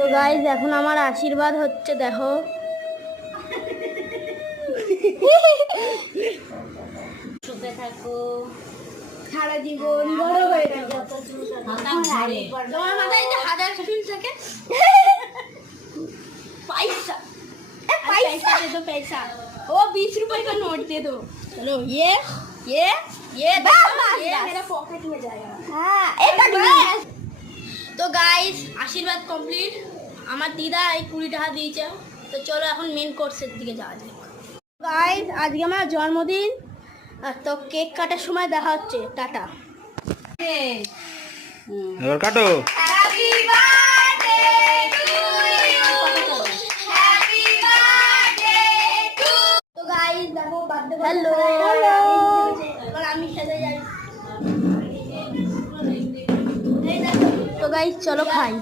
তো গাইজ এখন আমার আশীর্বাদ হচ্ছে, দেখো। সুখে থাকো সারা জীবন, বড় হয়ে থাকো। তোমার মাথায় যে হাজার চুল থাকে, पैसा पैसा दे दो, पैसा वो 20 रुपए का नोट दे दो। चलो ये मेरा पॉकेट में जाएगा। हाँ তো গাইস আশীর্বাদ কমপ্লিট। আমার দিদা এই 20 টাকা দিয়েছে। তো চলো এখন মেন কোর্সের দিকে যাওয়া যাক। গাইস আজকে আমার জন্মদিন, আর তো কেক কাটার সময় দেখা হচ্ছে। টাটা। এবার কাটো। Happy birthday to you, happy birthday to. তো গাইস দেখো বার্থডে। হ্যালো এবার আমি খেতে যাই। তো গাইস চলো খাই।